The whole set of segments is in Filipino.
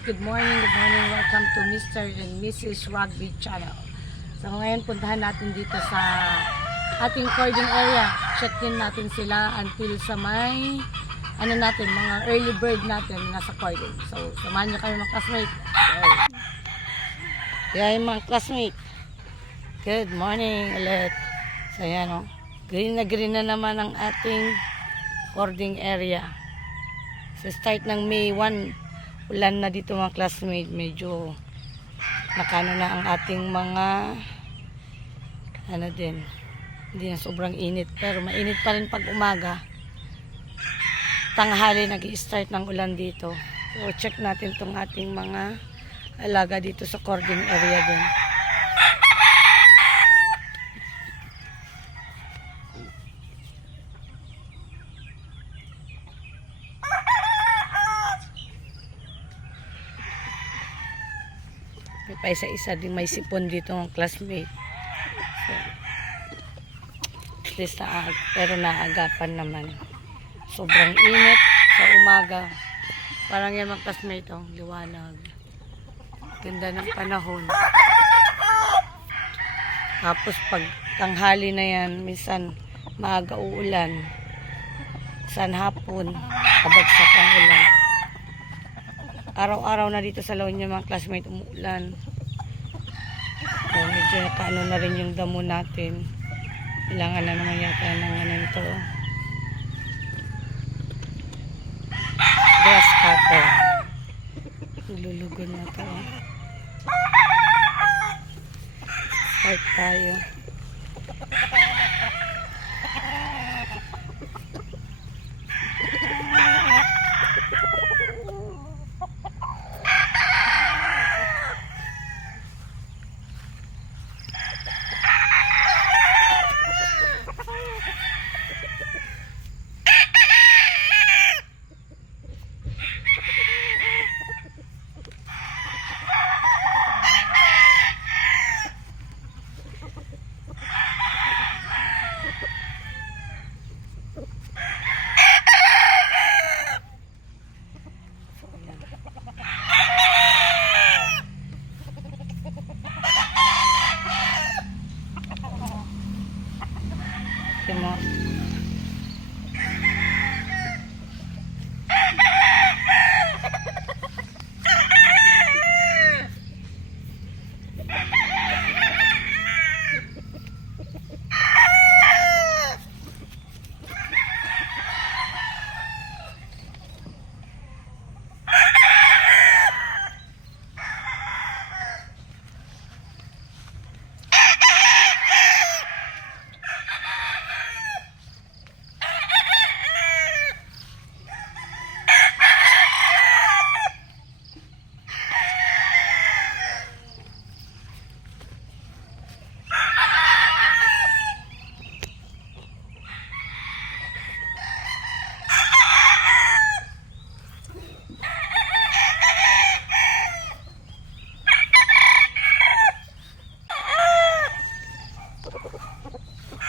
Good morning. Welcome to Mr. and Mrs. Rugby Channel. So ngayon puntahan natin dito sa ating cording area. Check in natin sila until sa may mga early bird natin nasa cording. So samahan niyo kayo mga classmate. Yan mga classmate. Good morning ulit. So yan o. Green na naman ang ating cording area. So start ng May 1, ulan na dito mga classmate. Medyo nakano na ang ating mga hindi na sobrang init, pero mainit pa rin pag umaga. Tanghali nag-i-start ng ulan dito. So check natin tong ating mga alaga dito sa cording area din. May pa isa-isa din may sipon dito ng classmate. So, at least pero naagapan naman. Sobrang init sa umaga. Parang yan mga classmate, liwanag. Ganda ng panahon. Tapos pag tanghali na yan, minsan maaga uulan. San hapon, kabagsak ang ulan. Araw-araw na dito sa La Union mga classmate umuulan. So, medyo nakaano na rin yung damo natin. Kailangan na naman yata ng nito. Grass cutter. Nilulugon na ito. Start tayo. Mo.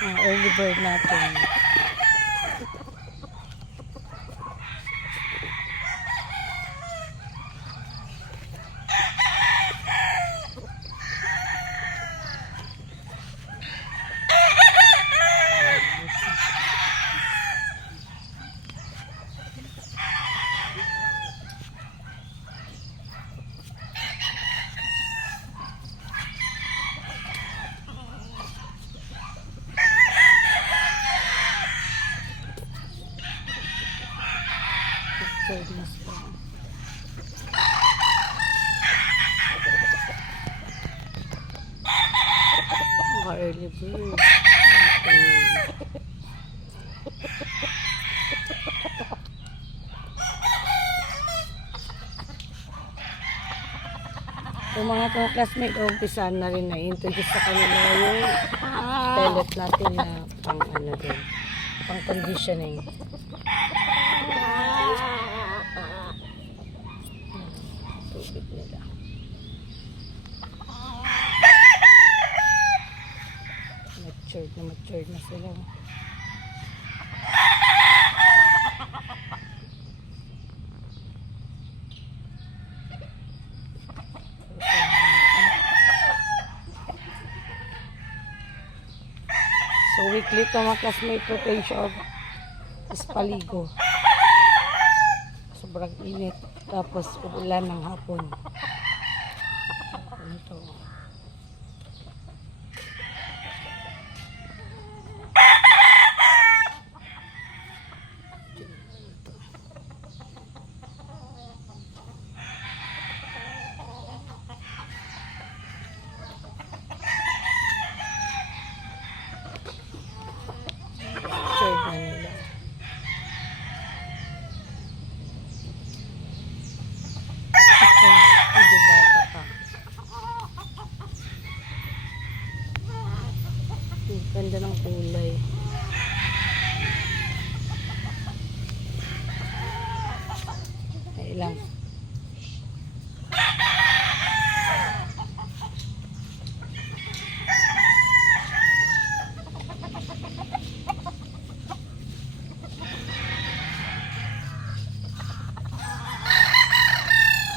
Early bird natin. Early bird. Yung mga classmate, umpisan na rin na introduce sa kanila yung pellet natin na pang conditioning. Tubig nila. Matured na sila. weekly to mga classmate rotation. Tapos paligo. Sobrang init. Tapos uulan ng hapon. Ito. Share na nila. Ito, medyo bata pa. Ang ganda ng kulay. Ay lang.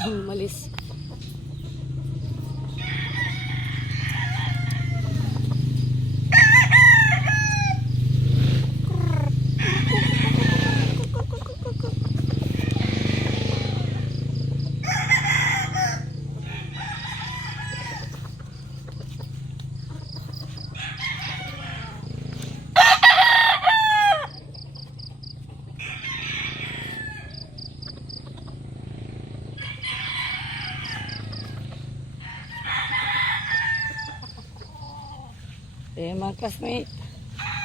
Malis. Eh mga classmate,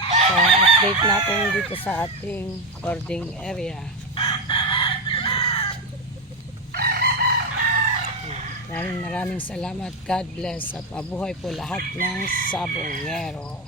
so update natin dito sa ating boarding area. Maraming salamat. God bless at mabuhay po lahat ng sabongero.